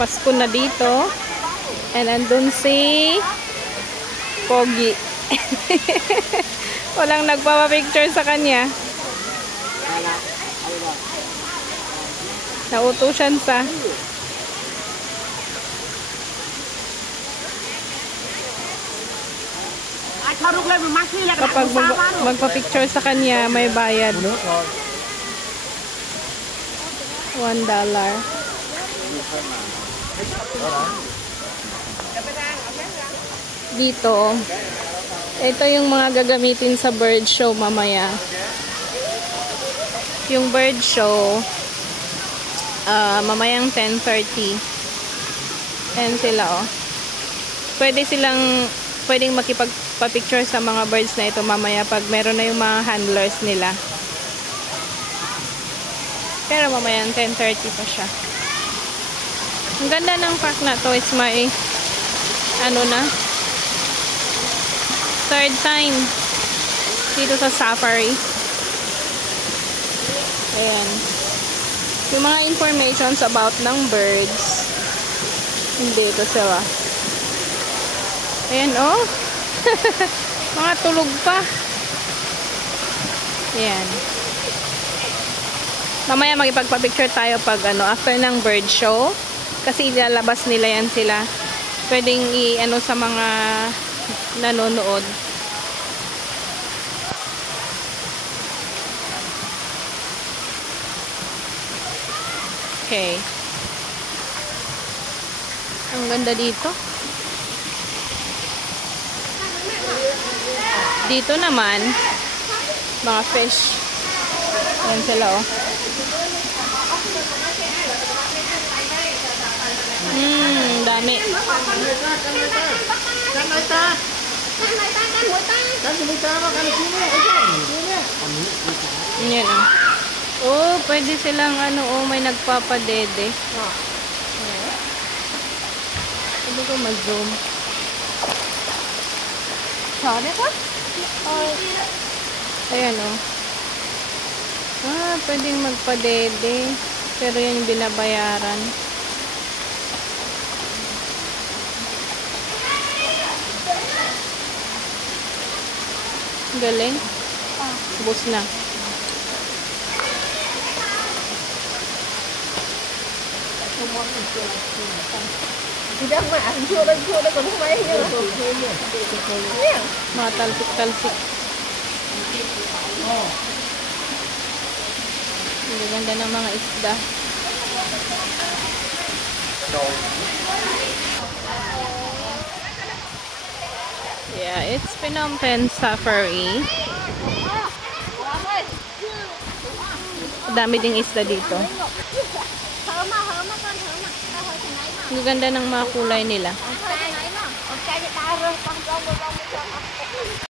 Pasko na dito. And andun si Pogi. Walang nagpapapicture sa kanya. Nautusan sa. Kapag magpa-picture sa kanya, may bayad. $1. Dito, ito yung mga gagamitin sa bird show mamaya. Yung bird show, mamayang 10:30. Ayan sila, oh. Pwedeng makipagpa-picture sa mga birds na ito mamaya pag meron na yung mga handlers nila. Pero mamayang 10:30 pa siya. Ang ganda ng park na to is may ano na, third time dito sa safari. Ayan. Yung mga informations about ng birds. Hindi ito sila. Ayan, oh. Mga tulog pa. Ayan. Mamaya magipagpa-picture tayo pag after ng bird show. Kasi ilalabas nila yan sila. Pwedeng i-ano sa mga nanonood. Okay. Ang ganda dito. Dito naman, mga fish. Ayan sila, oh. Dami. Ayan, oh. Oh, pwede silang may nagpapadede. Pwede ko mag-zoom. Sorry ko? Ayan, oh. Pwedeng magpadede. Pero yan yung binabayaran. Galing. Bus na. Tidak mah, chưa đây còn không mấy nhá. Mga talsik-talsik. Ang ganda ng mga isda. Yeah, it's Phnom Penh Safari. Dami ding isda dito. Ang ganda ng mga kulay nila.